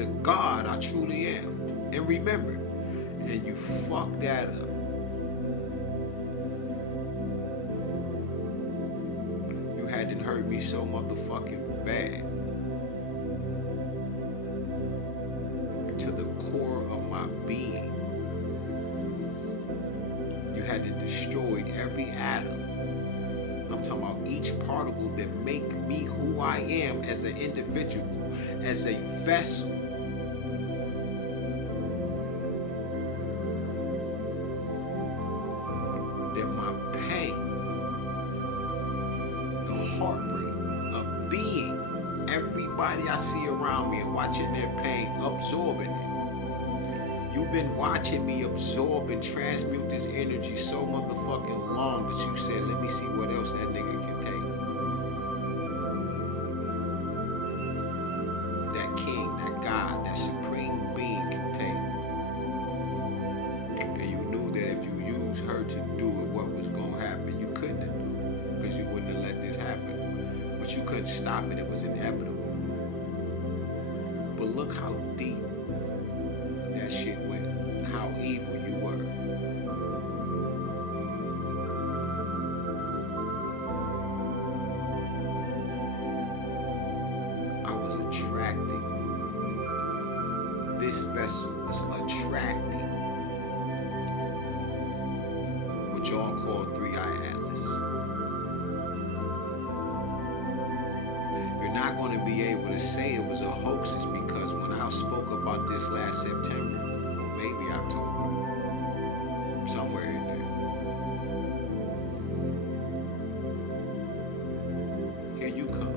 the God I truly am. And remember, and you fuck that up. You hadn't hurt me so motherfucking bad. To the core of my being. You hadn't destroyed every atom. I'm talking about each particle that make me who I am as an individual, as a vessel. That my pain, the heartbreak of being everybody I see around me and watching their pain, absorbing it. You've been watching me absorb and transmute this energy so motherfucking long that you said, let me see what else that nigga can take. That king, that God, that supreme being can take. And you knew that if you used her to do it, what was going to happen? You couldn't have knew, because you wouldn't have let this happen. But you couldn't stop it. It was inevitable. But look how deep that shit went, how evil you were. I was attracting. This vessel was attracting what y'all call 3-Eye Atlas. You're not going to be able to say it was a hoax, is because when I spoke about this last September, or maybe October, somewhere in there, here you come,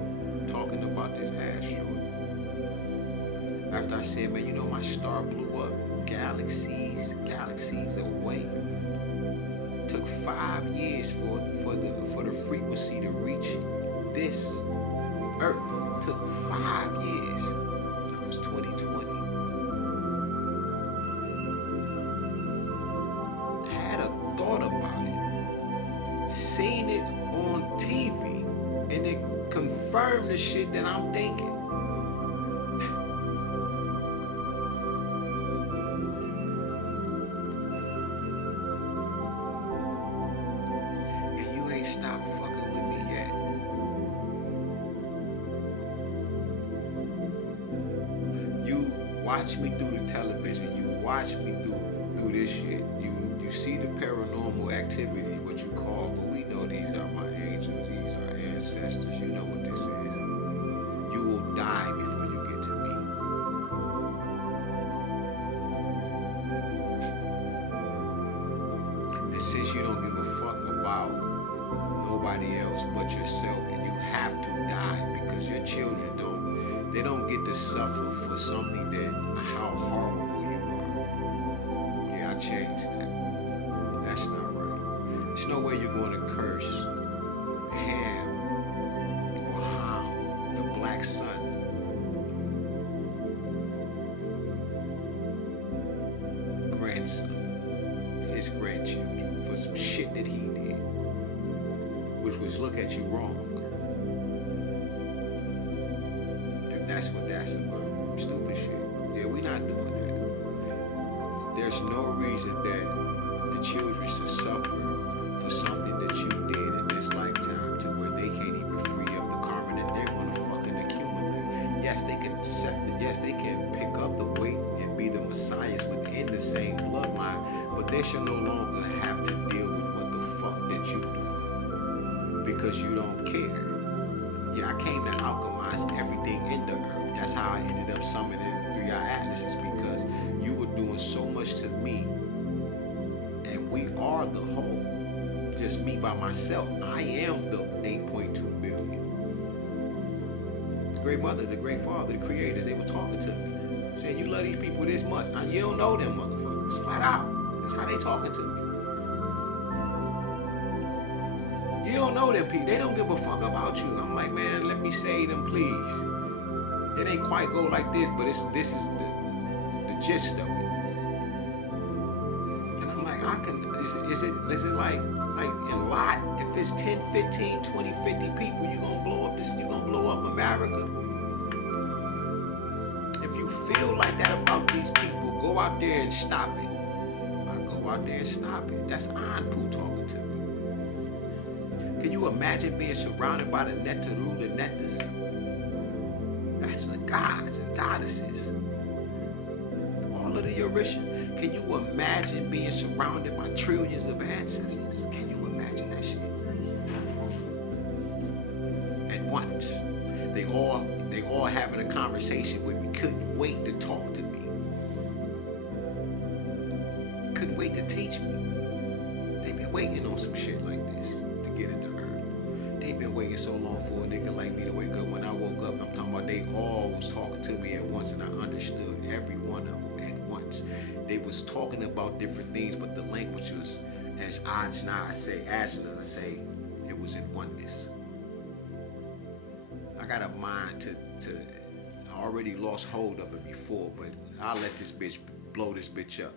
talking about this asteroid. After I said, man, you know my star blew up galaxies away. Took 5 years for the frequency to reach this Earth. Took 5 years. That was 2020. Had a thought about it. Seen it on TV. And it confirmed the shit that I'm thinking. And you ain't stopped fucking with me yet. You watch me through the television. You watch me through this shit. You see the paranormal activity, what you call, but we know these are my angels, these are ancestors. You know what this is. You will die before you get to me. And since you don't give a fuck about nobody else but yourself, and you have to die because your children don't get to suffer for something that how horrible you are. Yeah, I changed that. That's not right. There's no way you're going to curse Ham or Ham, the black son. Grandson, his grandchildren, for some shit that he did, which was look at you wrong. That's what that's about. Stupid shit. Yeah, we not doing that. There's no reason that the children should suffer for something that you did in this lifetime to where they can't even free up the karma that they're going to fucking accumulate. Yes, they can accept it. Yes, they can pick up the weight and be the messiahs within the same bloodline, but they should no longer have to deal with what the fuck that you do because you don't care. Yeah, I came to alchemize everything in the earth. That's how I ended up summoning the 3-Eye Atlases, because you were doing so much to me. And we are the whole. Just me by myself. I am the 8.2 billion. The Great Mother, the Great Father, the Creators, they were talking to me. Saying, you love these people this much. You don't know them motherfuckers. Flat out. That's how they talking to me. You don't know them people. They don't give a fuck about you. I'm like, man, let me save them, please. It ain't quite go like this, but this is the gist of it. And I'm like, is it like in Lot, if it's 10, 15, 20, 50 people, you gonna blow up America. If you feel like that about these people. Go out there and stop it. I go out there and stop it. That's Anpu talking to me. Can you imagine being surrounded by the Netaru, the Netas? That's the gods and goddesses. All of the Orisha. Can you imagine being surrounded by trillions of ancestors? Can you imagine that shit? At once. They all having a conversation with me. Couldn't wait to talk to me. Couldn't wait to teach me. They've been waiting on some shit like this to get into Earth. They've been waiting so long for a nigga like me to wake up. When I woke up, I'm talking about they all was talking to me at once, and I understood every one of them at once. They was talking about different things, but the language was, as Ajna say, it was in oneness. I got a mind to I already lost hold of it before, but I'll let this bitch blow this bitch up.